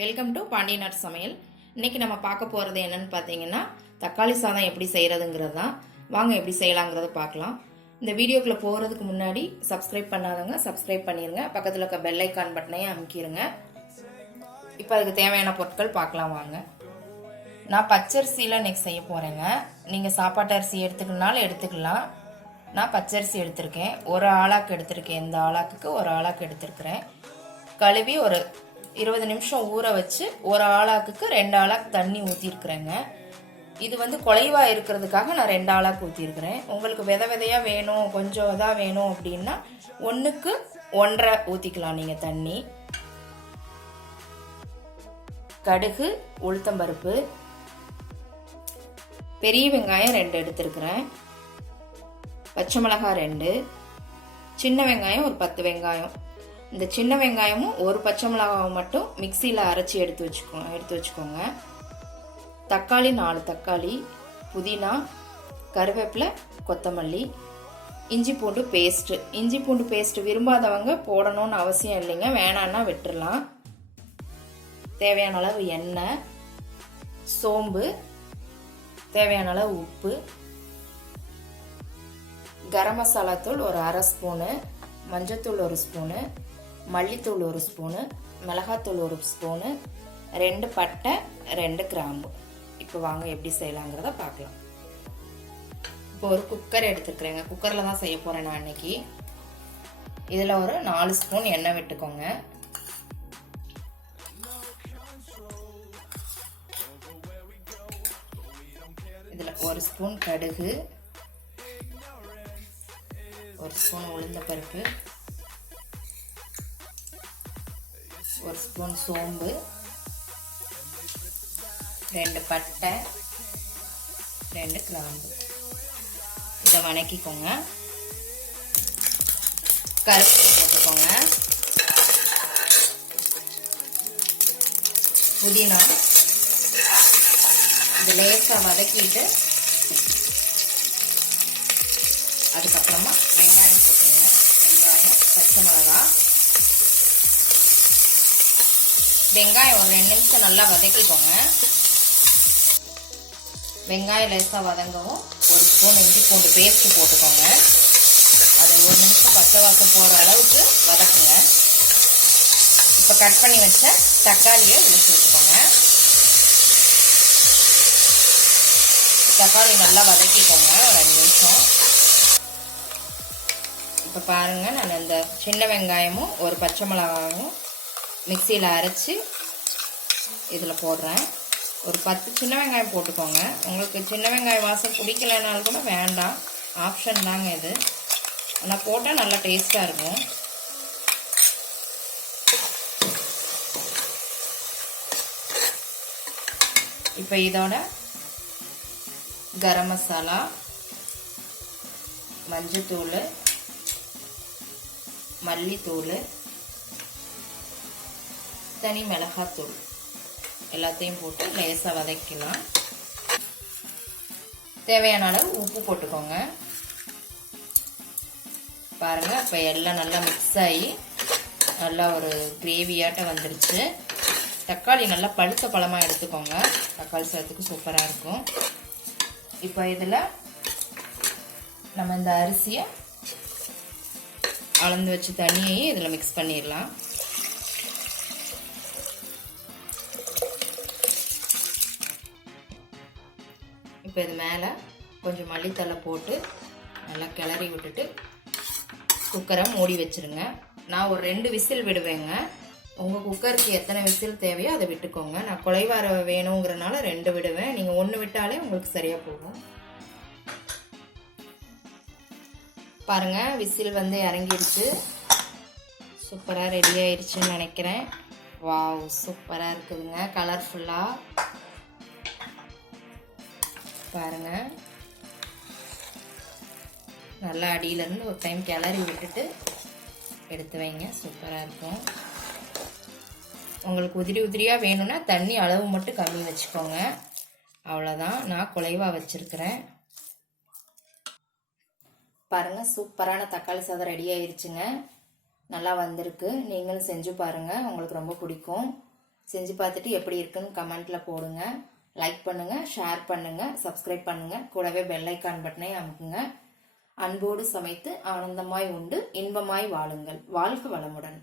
Welcome to பாண்டியநாட்டு சமையல். இன்னைக்கு நம்ம பார்க்க போகிறது என்னன்னு பார்த்தீங்கன்னா தக்காளி சாதம் எப்படி செய்கிறதுங்கிறது தான். வாங்க எப்படி செய்யலாங்கிறத பார்க்கலாம். இந்த வீடியோக்குள்ளே போகிறதுக்கு முன்னாடி சப்ஸ்கிரைப் பண்ணாதவங்க சப்ஸ்கிரைப் பண்ணிடுங்க. பக்கத்தில் இருக்க பெல் ஐக்கான் பட்டனையும் அமுக்கிடுங்க. இப்போ அதுக்கு தேவையான பொருட்கள் பார்க்கலாம் வாங்க. நான் பச்சரிசியில் இன்னைக்கு செய்ய போகிறேங்க. நீங்கள் சாப்பாட்டு அரிசி எடுத்துக்கணுனாலும் எடுத்துக்கலாம். நான் பச்சரிசி எடுத்திருக்கேன். ஒரு ஆளாக்கு எடுத்திருக்கேன். இந்த ஆளாக்குக்கு ஒரு ஆளாக்கு எடுத்திருக்கிறேன். கழுவி ஒரு 20 நிமிஷம் ஊற வச்சு ஒரு ஆளாக்குக்கு 2 ஆளாக்கு தண்ணி ஊற்றிருக்கிறேங்க. இது வந்து குலைவா இருக்கிறதுக்காக நான் 2 ஆளாக்கு ஊற்றிருக்கிறேன். உங்களுக்கு விதையா வேணும், கொஞ்சம் இதாக வேணும் அப்படின்னா 1க்கு 1.5 ஊற்றிக்கலாம் நீங்கள் தண்ணி. கடுகு, உளுத்தம்பருப்பு, பெரிய வெங்காயம் 2 எடுத்திருக்கிறேன், பச்சை மிளகாய் 2, சின்ன வெங்காயம் ஒரு 10 வெங்காயம். இந்த சின்ன வெங்காயமும் ஒரு பச்சை மிளகாவை மட்டும் மிக்சியில் அரைச்சி எடுத்து வச்சுக்கோங்க. தக்காளி 4 தக்காளி, புதினா, கருவேப்பிலை, கொத்தமல்லி, இஞ்சி பூண்டு பேஸ்ட்டு. இஞ்சி பூண்டு பேஸ்ட்டு விரும்பாதவங்க போடணும்னு அவசியம் இல்லைங்க, வேணான்னா விட்டுடலாம். தேவையான அளவு எண்ணெய், சோம்பு, தேவையான அளவு உப்பு, கரம் மசாலா தூள் ஒரு 1/2 ஸ்பூனு, மஞ்சத்தூள் 1 ஸ்பூனு, மல்லித்தூள் 1 ஸ்பூனு, மிளகாத்தூள் 1 ஸ்பூனு, 2 பட்டை, 2 கிராம்பு. இப்போ வாங்க எப்படி செய்யலாங்கிறத பார்க்கலாம். இப்போ ஒரு குக்கர் எடுத்துக்கிறேங்க. குக்கரில் தான் செய்ய போகிறேன் நான் இன்னைக்கு. இதில் ஒரு 4 ஸ்பூன் எண்ணெய் விட்டுக்கோங்க. இதில் 1 ஸ்பூன் கடுகு, 1 ஸ்பூன் உளுந்தப்பருப்பு, 1 ஸ்பூன் சோம்பு, 2 பட்டை, 2 கிராம்பு. இதை வணக்கிக்கோங்க. கருவேப்பிலை போட்டுக்கோங்க. புதினா இது லேசாக வதக்கிட்டு அதுக்கப்புறமா வெங்காயம் போட்டுங்க. வெங்காயம், பச்சை மிளகாய். வெங்காயம் ஒரு 2 நிமிஷம் நல்லா வதக்கிக்கோங்க. வெங்காயம் லேசாக வதங்கவும் 1 ஸ்பூன் இஞ்சி பூண்டு பேஸ்ட்டு போட்டுக்கோங்க. அதை 1 நிமிஷம் பச்சை வாசம் போகிற அளவுக்கு வதக்குங்க. இப்போ கட் பண்ணி வச்ச தக்காளியை இதில் சேர்த்துக்கோங்க. தக்காளி நல்லா வதக்கிக்கோங்க ஒரு 5 நிமிஷம். இப்போ பாருங்கள், நான் இந்த சின்ன வெங்காயமும் ஒரு பச்சை மிளகாயும் மிக்சியில் அரைச்சி இதில் போடுறேன். ஒரு 10 சின்ன வெங்காயம் போட்டுக்கோங்க. உங்களுக்கு சின்ன வெங்காயம் வாசம் பிடிக்கலைனாலும் கூட வேண்டாம், ஆப்ஷன் தாங்க இது. ஆனால் போட்டால் நல்லா டேஸ்ட்டாக இருக்கும். இப்போ இதோட கரம் மசாலா, மஞ்சத்தூள், மல்லித்தூள், தனி மிளகாத்தூள் எல்லாத்தையும் போட்டு லேசாக வதக்கலாம். தேவையான அளவு உப்பு போட்டுக்கோங்க. பாருங்கள், இப்போ எல்லாம் நல்லா மிக்ஸ் ஆகி நல்லா ஒரு கிரேவியாட்ட வந்துருச்சு. தக்காளி நல்லா பழுத்த பழமாக எடுத்துக்கோங்க, தக்காளி சாதத்துக்கு சூப்பராக இருக்கும். இப்போ இதில் நம்ம இந்த அரிசியை அளந்து வச்சு தண்ணியையும் இதில் மிக்ஸ் பண்ணிடலாம். இப்போ இது மேலே கொஞ்சம் மல்லித்தழை போட்டு நல்லா கிளறி விட்டுட்டு குக்கரை மூடி வச்சுருங்க. நான் ஒரு 2 விசில் விடுவேங்க. உங்கள் குக்கருக்கு எத்தனை விசில் தேவையோ அதை விட்டுக்கோங்க. நான் குலைவார வேணுங்கிறனால 2 விடுவேன். நீங்கள் 1 விட்டாலே உங்களுக்கு சரியாக போகும். பாருங்கள், விசில் வந்து இறங்கிடுச்சு. சூப்பராக ரெடி ஆயிடுச்சுன்னு நினைக்கிறேன். வாவ், சூப்பராக இருக்குதுங்க, கலர்ஃபுல்லாக. பாருங்கள், நல்லா அடியிலேருந்து ஒரு டைம் கிளறி விட்டுட்டு எடுத்து வைங்க, சூப்பராக இருக்கும். உங்களுக்கு உதிரி உதிரியாக வேணும்னா தண்ணி அளவு மட்டும் கம்மி வச்சுக்கோங்க. அவ்வளோதான், நான் குலைவாக வச்சுருக்கிறேன். பாருங்கள், சூப்பரான தக்காளி சாதம் ரெடி ஆயிடுச்சுங்க. நல்லா வந்திருக்கு. நீங்களும் செஞ்சு பாருங்கள், உங்களுக்கு ரொம்ப பிடிக்கும். செஞ்சு பார்த்துட்டு எப்படி இருக்குன்னு கமெண்ட்ல போடுங்க. லைக் பண்ணுங்க, ஷேர் பண்ணுங்க, சப்ஸ்கிரைப் பண்ணுங்க. கூடவே பெல் ஐக்கான் பட்டனை அமுக்குங்க. அன்போடு சமைத்து ஆனந்தமாய் உண்டு இன்பமாய் வாழுங்கள். வாழ்க வளமுடன்.